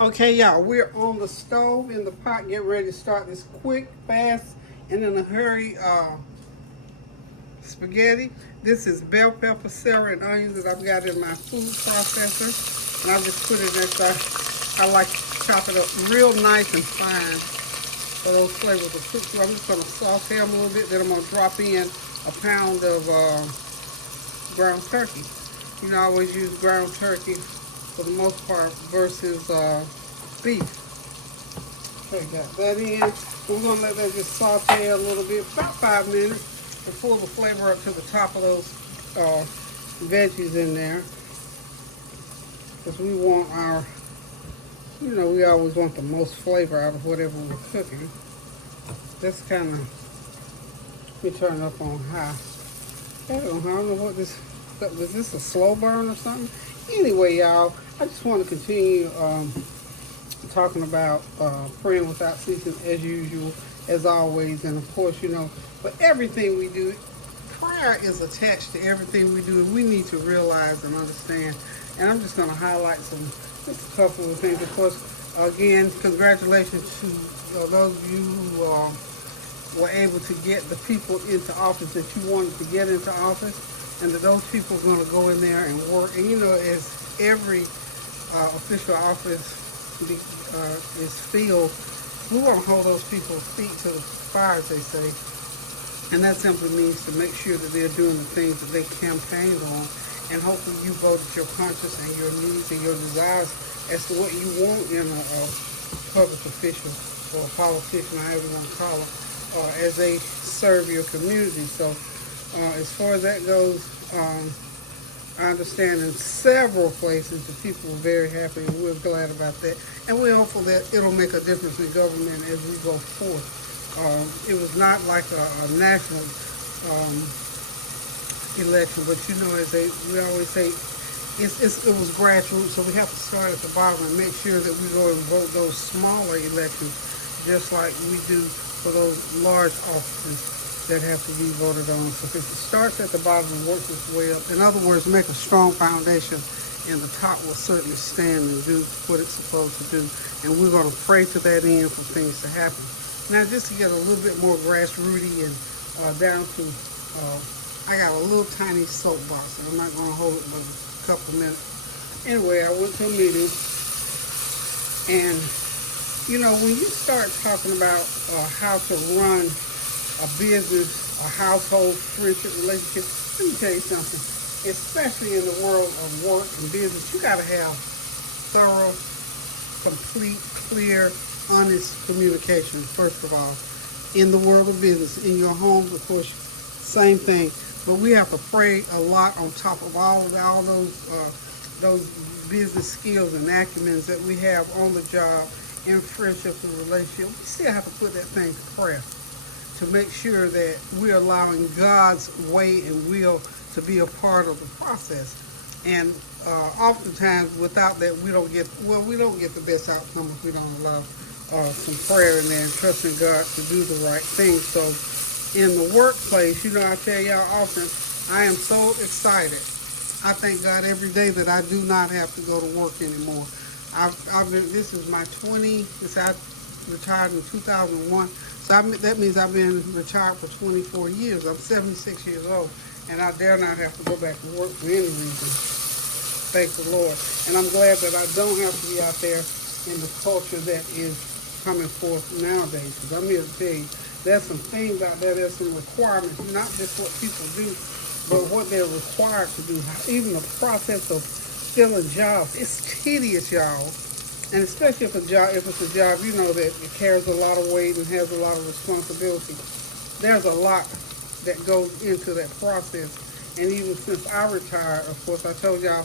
Okay, y'all, we're on the stove in the pot, getting ready to start this quick, fast, and in a hurry spaghetti. This is bell pepper, celery, and onions that I've got in my food processor. And I just put it in there. I like to chop it up real nice and fine for those flavors to cook through. I'm just going to saute them a little bit. Then I'm going to drop in a pound of ground turkey. You know, I always use ground turkey for the most part versus beef. Okay, got that in. We're going to let that just saute a little bit, about 5 minutes, and pull the flavor up to the top of those veggies in there. Because we want our, you know, we always want the most flavor out of whatever we're cooking. That's kind of, let me turn it up on high. I don't know what this, was this a slow burn or something? Anyway, y'all, I just want to continue talking about praying without ceasing as usual, as always. And of course, you know, for everything we do, prayer is attached to everything we do, and we need to realize and understand. And I'm just going to highlight just a couple of things. Of course, again, congratulations to those of you who were able to get the people into office that you wanted to get into office, and that those people are going to go in there and work. And you know, as every official office is filled, we want to hold those people's feet to the fire, as they say. And that simply means to make sure that they're doing the things that they campaigned on. And hopefully you voted your conscience and your needs and your desires as to what you want in a public official or a politician, however you want to call it, as they serve your community. So as far as that goes, I understand in several places the people were very happy, and we're glad about that. And we're hopeful that it'll make a difference in government as we go forth. It was not like a national election, but you know, as we always say, it was grassroots, so we have to start at the bottom and make sure that we go and vote those smaller elections, just like we do for those large offices that have to be voted on. So if it starts at the bottom and works its way up, in other words, make a strong foundation, and the top will certainly stand and do what it's supposed to do. And we're going to pray to that end for things to happen. Now, just to get a little bit more grassrooty and down to, I got a little tiny soapbox, and I'm not going to hold it but a couple minutes. Anyway, I went to a meeting, and you know, when you start talking about how to run a business, a household, friendship, relationship, let me tell you something. Especially in the world of work and business, you got to have thorough, complete, clear, honest communication, first of all. In the world of business, in your homes, of course, same thing. But we have to pray a lot on top of all those business skills and acumens that we have on the job, in friendships and relationships. We still have to put that thing to prayer to make sure that we're allowing God's way and will to be a part of the process. And oftentimes, without that, we don't get the best outcome if we don't allow some prayer in there and trusting God to do the right thing. So in the workplace, you know, I tell y'all often, I am so excited. I thank God every day that I do not have to go to work anymore. This is my I retired in 2001. So that means I've been retired for 24 years. I'm 76 years old, and I dare not have to go back to work for any reason. Thank the Lord. And I'm glad that I don't have to be out there in the culture that is coming forth nowadays. Because I'm here to tell you, there's some things out there, there's some requirements, not just what people do, but what they're required to do. Even the process of filling jobs, it's tedious, y'all. And especially if it's a job, you know, that it carries a lot of weight and has a lot of responsibility. There's a lot that goes into that process. And even since I retired, of course, I told y'all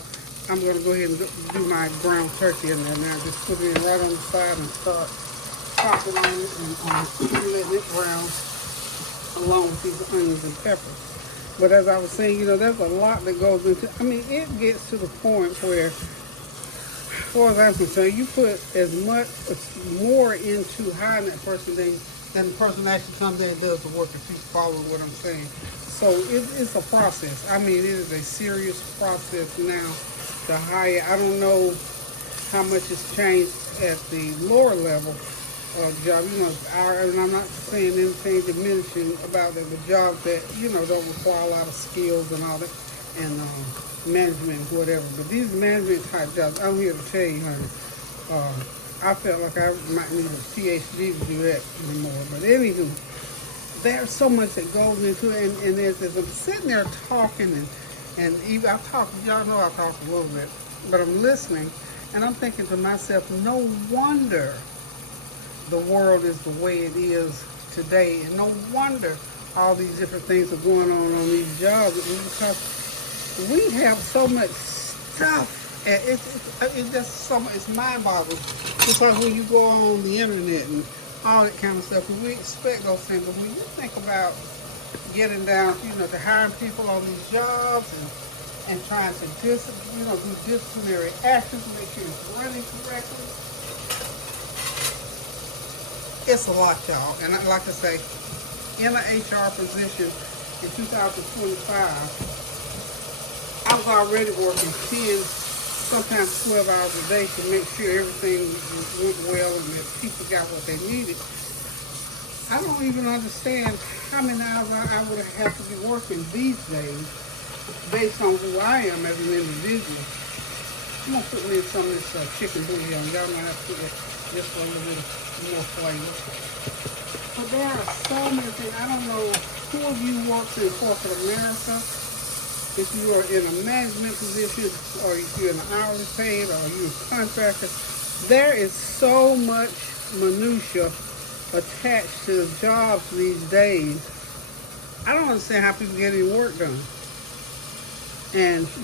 I'm going to go ahead and do my ground turkey in there now. Just put it in right on the side and start chopping on it and letting it brown along with these onions and peppers. But as I was saying, you know, there's a lot that goes into, I mean, it gets to the point where, as far as I'm concerned, you put more into hiring that person than the person actually comes in and does the work, if you follow what I'm saying. So it's a process. I mean, it is a serious process now to hire. I don't know how much it's changed at the lower level job. And I'm not saying anything diminishing about the jobs that, don't require a lot of skills and all that, and management and whatever. But these management type jobs, I'm here to tell you, honey, I felt like I might need a PhD to do that anymore. But anywho, there's so much that goes into it, and as I'm sitting there talking, and even I talk, y'all know I talk a little bit, but I'm listening, and I'm thinking to myself, no wonder the world is the way it is today, and no wonder all these different things are going on these jobs, because we have so much stuff. And it's just so much, it's mind-boggling. Just like when you go on the internet and all that kind of stuff, and we expect those things, but when you think about getting down, to hiring people on these jobs and trying to do disciplinary actions to make sure it's running correctly, it's a lot, y'all. And like I say, in an HR position in 2025, I was already working 10, sometimes 12 hours a day to make sure everything went well and that people got what they needed. I don't even understand how many hours I would have to be working these days based on who I am as an individual. I'm going to put me in some of this chicken bouillon. Y'all might have to put that just for a little bit more flavor. But there are so many things. I don't know who of you works in corporate America, if you are in a management position, or if you're an hourly paid, or you're a contractor. There is so much minutia attached to jobs these days. I don't understand how people get any work done.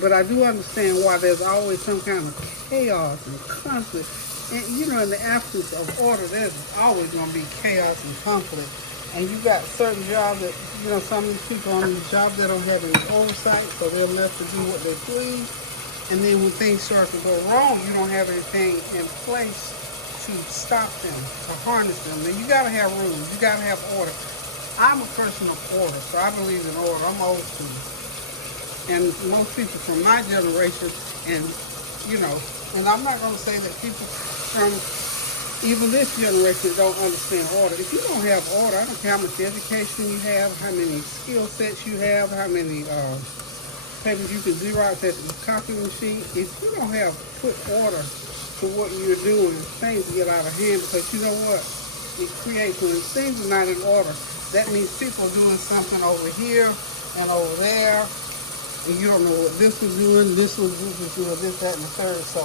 But I do understand why there's always some kind of chaos and conflict. And in the absence of order, there's always going to be chaos and conflict. And you got certain jobs that, some of these people on these jobs that don't have any oversight, so they're left to do what they please. And then when things start to go wrong, you don't have anything in place to stop them, to harness them. And you got to have rules. You got to have order. I'm a person of order, so I believe in order. I'm old school. And most people from my generation, and I'm not going to say that people from even this generation don't understand order. If you don't have order, I don't care how much education you have, how many skill sets you have, how many papers you can zero out that copy machine. If you don't have put order to what you're doing, things get out of hand, because you know what? It creates, when things are not in order, that means people are doing something over here and over there, and you don't know what this was doing, this was doing, this, that, and the third. So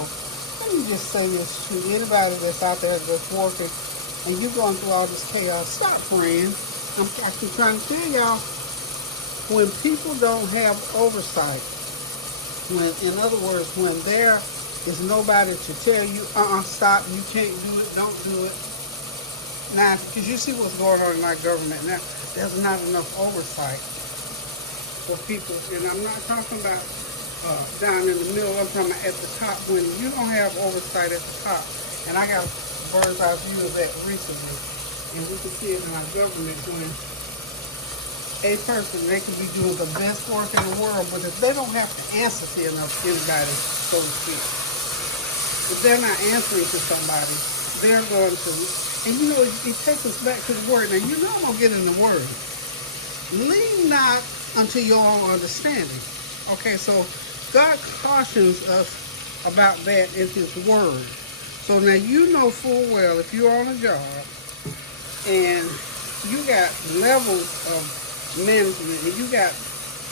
let me just say this to anybody that's out there that's working and you're going through all this chaos. Stop praying. I'm actually trying to tell y'all, when people don't have oversight, in other words, when there is nobody to tell you, stop, you can't do it, don't do it. Now, because you see what's going on in our government now, there's not enough oversight for people, and I'm not talking about down in the middle, I'm talking about at the top. When you don't have oversight at the top, and I got a bird's eye view of that recently, and we can see it in our government when a person, they can be doing the best work in the world, but if they don't have to answer to anybody, so to speak, if they're not answering to somebody, they're going to, and it takes us back to the word. Now, I'm going to get in the word. Lean not unto your own understanding. Okay, so God cautions us about that in His Word. So now full well, if you're on a job and you got levels of management and you got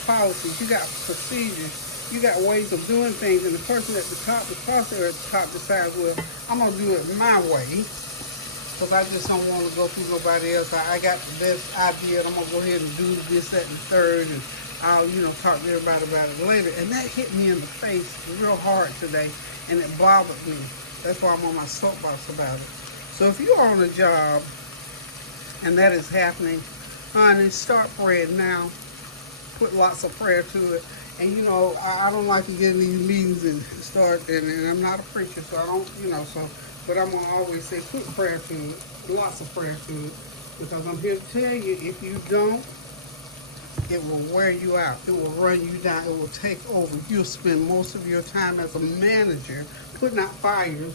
policies, you got procedures, you got ways of doing things, and the person at the top, the processor at the top decides, well, I'm going to do it my way, because I just don't want to go through nobody else. I got the best idea, and I'm going to go ahead and do this, that, and the third, and I'll, talk to everybody about it later. And that hit me in the face real hard today, and it bothered me. That's why I'm on my soapbox about it. So if you're on a job, and that is happening, honey, start praying now. Put lots of prayer to it. And, I don't like to get in these meetings and start, and I'm not a preacher, so I don't, but I'm going to always say, put prayer to it, lots of prayer to it, because I'm here to tell you, if you don't, it will wear you out. It will run you down. It will take over. You'll spend most of your time as a manager putting out fires.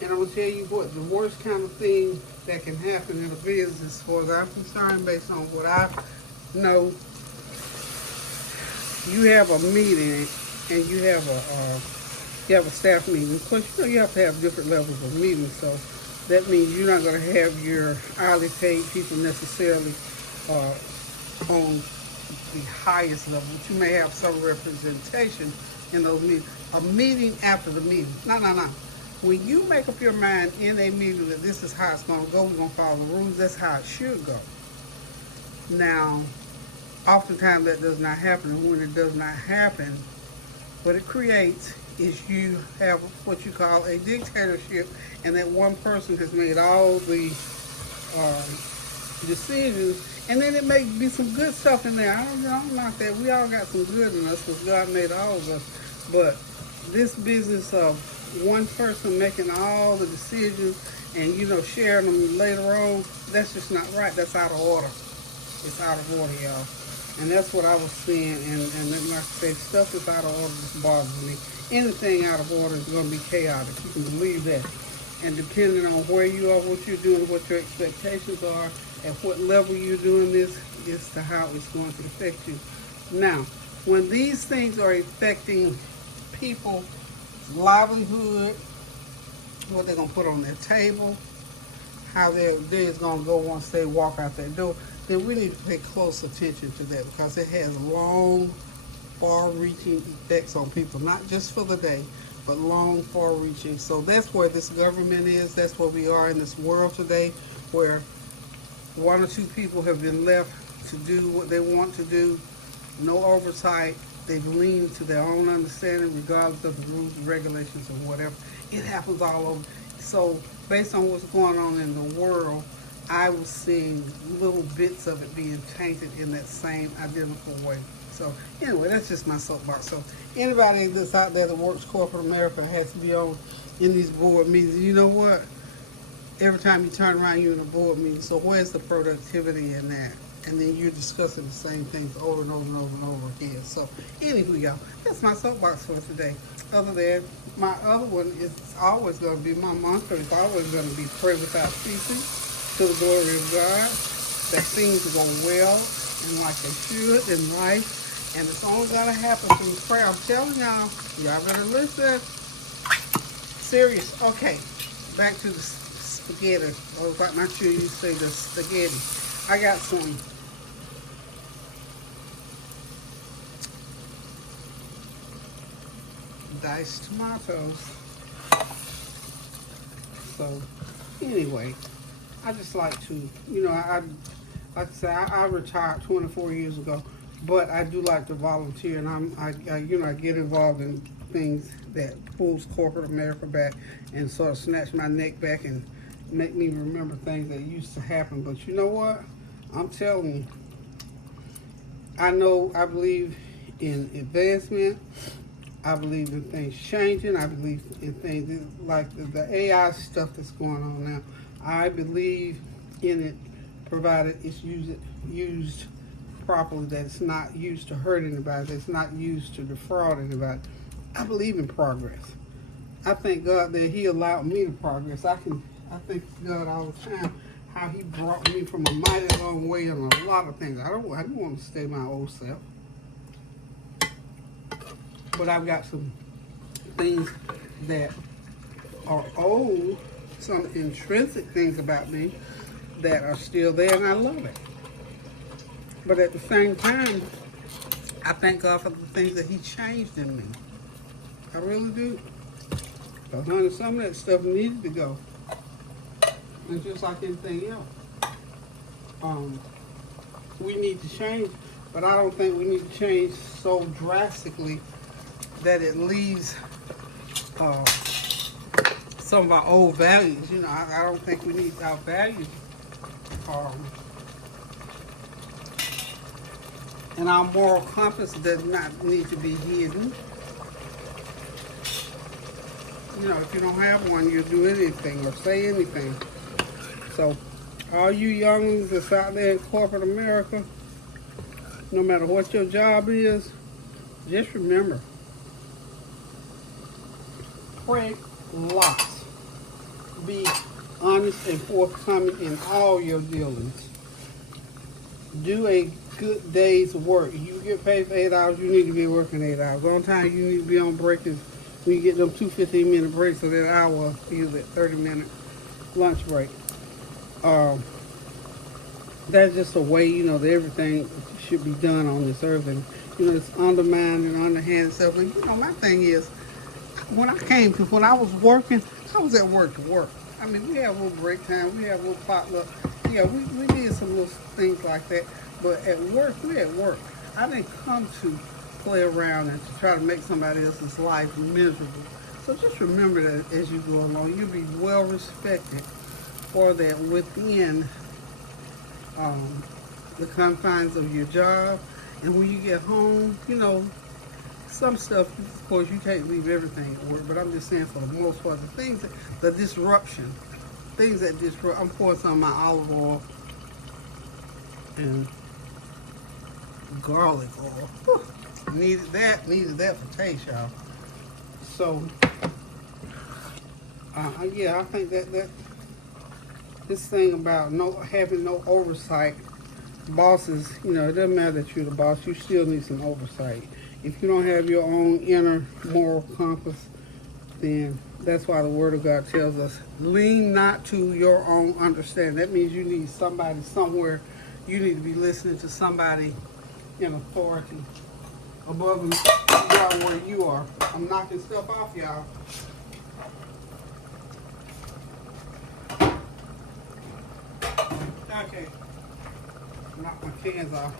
And I'm going to tell you what, the worst kind of thing that can happen in a business, as far as I'm concerned, based on what I know, you have a meeting and you have a staff meeting. Of course, you have to have different levels of meetings, so that means you're not going to have your hourly paid people necessarily on the highest level, but you may have some representation in those meetings. A meeting after the meeting. No. When you make up your mind in a meeting that this is how it's going to go, we're going to follow the rules, that's how it should go. Now, oftentimes that does not happen, and when it does not happen, what it creates is you have what you call a dictatorship, and that one person has made all the decisions, and then it may be some good stuff in there. I don't like that. We all got some good in us because God made all of us, but this business of one person making all the decisions and sharing them later on, that's just not right. That's out of order. It's out of order, y'all. And that's what I was seeing, and like I say, stuff that's out of order just bothers me. Anything out of order is going to be chaotic. You can believe that. And depending on where you are, what you're doing, what your expectations are, at what level you're doing this, is to how it's going to affect you. Now, when these things are affecting people's livelihood, what they're going to put on their table, how their day is going to go once they walk out that door, then we need to pay close attention to that, because it has long, far-reaching effects on people, not just for the day, but long, far-reaching. So that's where this government is. That's where we are in this world today, where one or two people have been left to do what they want to do, no oversight. They've leaned to their own understanding, regardless of the rules and regulations or whatever. It happens all over. So based on what's going on in the world, I was seeing little bits of it being tainted in that same identical way. So anyway, that's just my soapbox. So anybody that's out there that works corporate America has to be on in these board meetings. You know what? Every time you turn around, you're in a board meeting. So where's the productivity in that? And then you're discussing the same things over and over and over and over again. So anywho, y'all, that's my soapbox for today. Other than my other one is always going to be my mantra. It's always going to be pray without ceasing, to the glory of God, that things go well and like they should in life. And it's only going to happen through prayer. I'm telling y'all better listen. Serious. Okay, back to the spaghetti. Or like my sure you say the spaghetti. I got some diced tomatoes. So anyway, I just like to, like I say, I retired 24 years ago, but I do like to volunteer, and I get involved in things that pulls corporate America back and sort of snatch my neck back and make me remember things that used to happen. But you know what? I'm telling you, I believe in advancement. I believe in things changing. I believe in things like the AI stuff that's going on now. I believe in it, provided it's used properly, that it's not used to hurt anybody, that it's not used to defraud anybody. I believe in progress. I thank God that He allowed me to progress. I thank God all the time how He brought me from a mighty long way in a lot of things. I don't want to stay my old self. But I've got some things that are old, some intrinsic things about me that are still there, and I love it. But at the same time, I thank God for the things that He changed in me. I really do. But honey, some of that stuff needed to go. And just like anything else, we need to change, but I don't think we need to change so drastically that it leaves some of our old values. I don't think we need our values and our moral compass does not need to be hidden. If you don't have one, you'll do anything or say anything. So all you younglings that's out there in corporate America, no matter what your job is, just remember, pray lots. Be honest and forthcoming in all your dealings. Do a good day's work. You get paid for 8 hours, you need to be working 8 hours. On time, you need to be on break is when you get them 2 15-minute breaks, so that hour is that 30-minute lunch break. That's just a way, that everything should be done on this earth. And, it's undermined and underhand stuff. And, my thing is, when I was working, I was at work to work. I mean, we have a little break time, we have a little potluck. Yeah, we did some little things like that. But at work, we're at work. I didn't come to play around and to try to make somebody else's life miserable. So just remember that as you go along, you'll be well respected for that within the confines of your job. And when you get home, some stuff, of course, you can't leave everything at work, but I'm just saying for the most part, the disruption, things that disrupt. I'm pouring some of my olive oil and garlic oil. Whew. Needed that for taste, y'all. So, yeah, I think that this thing about having no oversight, bosses, it doesn't matter that you're the boss, you still need some oversight. If you don't have your own inner moral compass, then that's why the Word of God tells us, lean not to your own understanding. That means you need somebody somewhere. You need to be listening to somebody in authority above and beyond where you are. I'm knocking stuff off, y'all. Okay. Knock my cans off.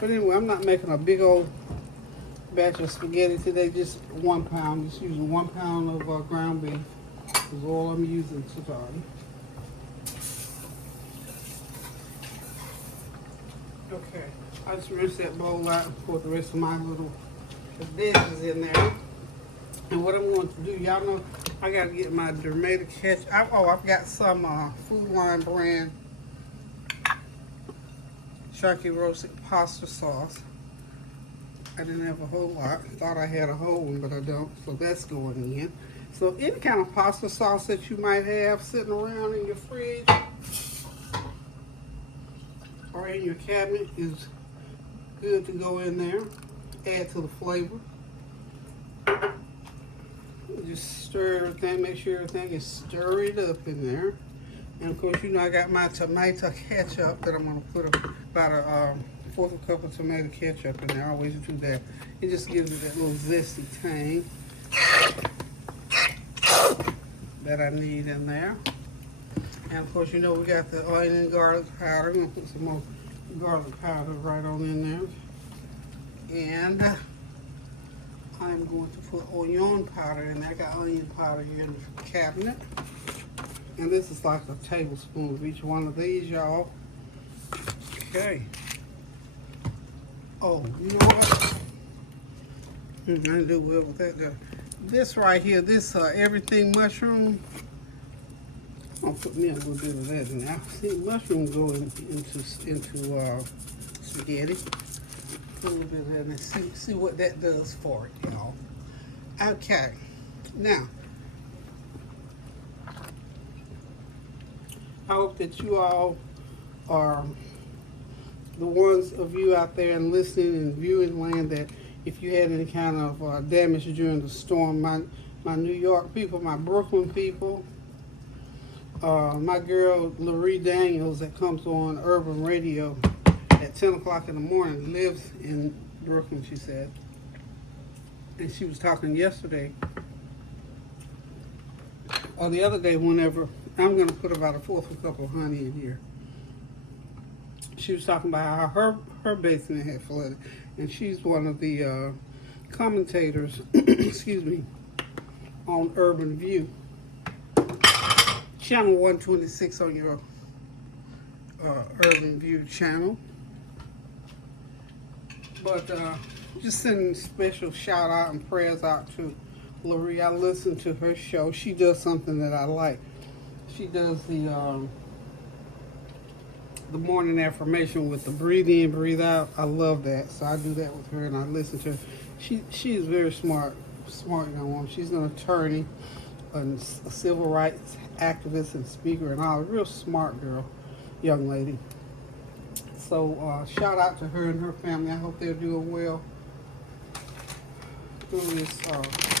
But anyway, I'm not making a big old batch of spaghetti today, just 1 pound. Just using 1 pound of ground beef is all I'm using today. Okay, I just rinsed that bowl out and put the rest of my little dishes in there. And what I'm going to do, y'all know, I got to get my tomato ketchup. I've got some Food Line brand Sharky roasted pasta sauce. I didn't have a whole lot. Thought I had a whole one, but I don't. So that's going in. So any kind of pasta sauce that you might have sitting around in your fridge or in your cabinet is good to go in there. Add to the flavor. Just stir everything. Make sure everything is stirred up in there. And of course, I got my tomato ketchup that I'm going to put about a fourth of a cup of tomato ketchup in there. I always do that. It just gives it that little zesty tang that I need in there. And of course, we got the onion and garlic powder. I'm going to put some more garlic powder right on in there. And I'm going to put onion powder in there. I got onion powder here in the cabinet. And this is like a tablespoon of each one of these, y'all. Okay. Oh, you know what? I didn't do well with that. This right here, this everything mushroom. I'll put me a little bit of that in there. See, mushrooms go into spaghetti. Put a little bit of that in there. See what that does for it, y'all. Okay. Now, I hope that you all are the ones of you out there and listening and viewing land that if you had any kind of damage during the storm, my New York people, my Brooklyn people, my girl Laree Daniels that comes on urban radio at 10 o'clock in the morning lives in Brooklyn, she said. And she was talking yesterday or the other day whenever, I'm going to put about a fourth of a cup of honey in here. She was talking about how her basement had flooded. And she's one of the commentators, excuse me, on Urban View. Channel 126 on your Urban View channel. But just sending special shout out and prayers out to Laree. I listen to her show. She does something that I like. She does the morning affirmation with the breathe in, breathe out. I love that. So I do that with her and I listen to her. She is very smart young woman. She's an attorney a civil rights activist and speaker and all. A real smart girl, young lady. So shout out to her and her family. I hope they're doing well through this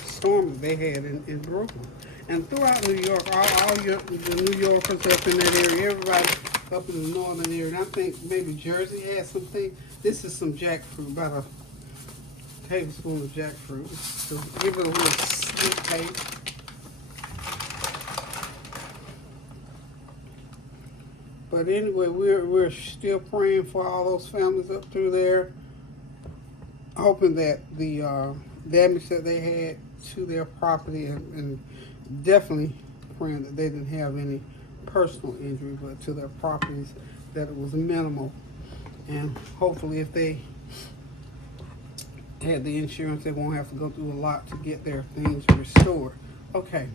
storm that they had in Brooklyn. And throughout New York, the New Yorkers up in that area, everybody up in the northern area. And I think maybe Jersey has something. This is some jackfruit, about a tablespoon of jackfruit. So give it a little sweet taste. But anyway, we're still praying for all those families up through there, hoping that the damage that they had to their property, and definitely praying that they didn't have any personal injury, but to their properties, that it was minimal. And hopefully if they had the insurance, they won't have to go through a lot to get their things restored. Okay.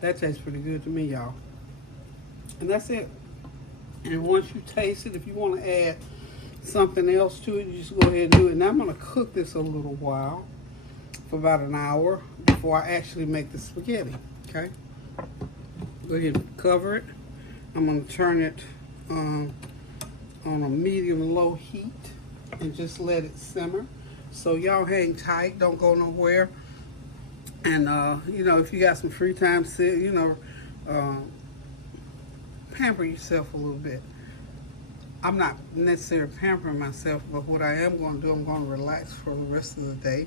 That tastes pretty good to me, y'all. And that's it. And once you taste it, if you want to add something else to it, you just go ahead and do it. Now I'm going to cook this a little while, for about an hour, before I actually make the spaghetti. Okay? Go ahead and cover it. I'm going to turn it on a medium-low heat and just let it simmer. So y'all hang tight, don't go nowhere. And you know, if you got some free time, sit, you know, pamper yourself a little bit. I'm not necessarily pampering myself, but what I am going to do, I'm going to relax for the rest of the day.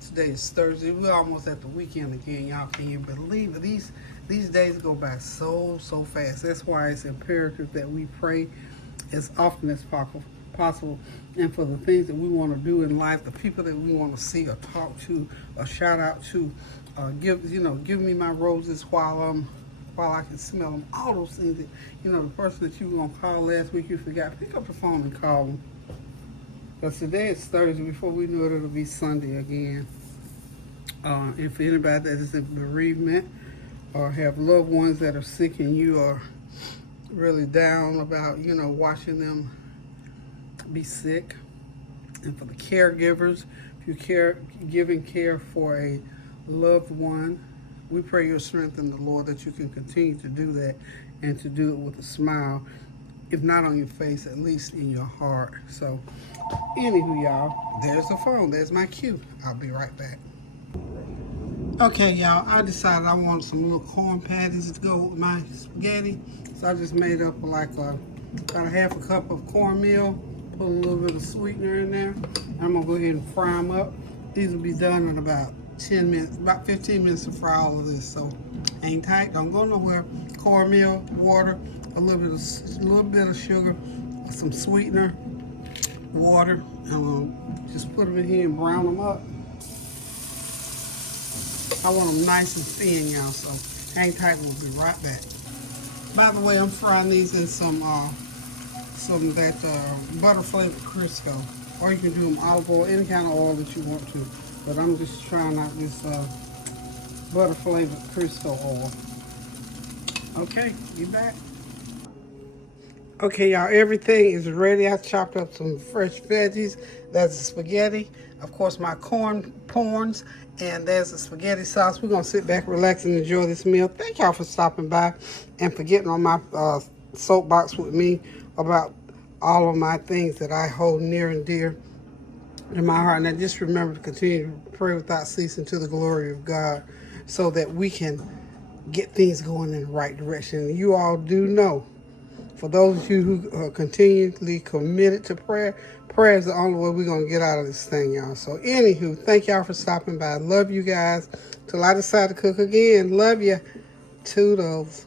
Today is Thursday. We're almost at the weekend again, y'all. Can you believe it? These days go by so fast. That's why it's imperative that we pray as often as possible, and for the things that we want to do in life, the people that we want to see or talk to or shout out to, give me my roses while I can smell them. All those things that, you know, the person that you were going to call last week, you forgot. Pick up the phone and call them. But today is Thursday. Before we know it, it'll be Sunday again. And for anybody that is in bereavement or have loved ones that are sick and you are really down about, you know, watching them be sick. And for the caregivers, if you're giving care for a loved one, we pray your strength in the Lord that you can continue to do that and to do it with a smile, if not on your face, at least in your heart. So, anywho, y'all, there's the phone. There's my cue. I'll be right back. Okay, y'all, I decided I wanted some little corn patties to go with my spaghetti. So I just made up like about a half a cup of cornmeal, put a little bit of sweetener in there. I'm going to go ahead and fry them up. These will be done in about 10 minutes, about 15 minutes to fry all of this. So hang tight, don't go nowhere. Cornmeal, water, a little bit of sugar, some sweetener, water, and we'll just put them in here and brown them up. I want them nice and thin, y'all, so hang tight, we'll be right back. By the way, I'm frying these in some of that butter flavored Crisco, or you can do them olive oil, any kind of oil that you want to. But I'm just trying out this butter flavored Crisco oil. Okay, be back. Okay, y'all, everything is ready. I chopped up some fresh veggies. That's the spaghetti. Of course, my corns, and there's the spaghetti sauce. We're going to sit back, relax, and enjoy this meal. Thank y'all for stopping by and for getting on my soapbox with me about all of my things that I hold near and dear in my heart. And I just remember to continue to pray without ceasing to the glory of God so that we can get things going in the right direction. And you all do know, for those of you who are continually committed to prayer, prayer is the only way we're going to get out of this thing, y'all. So anywho, thank y'all for stopping by. Love you guys. Till I decide to cook again. Love you. Toodles.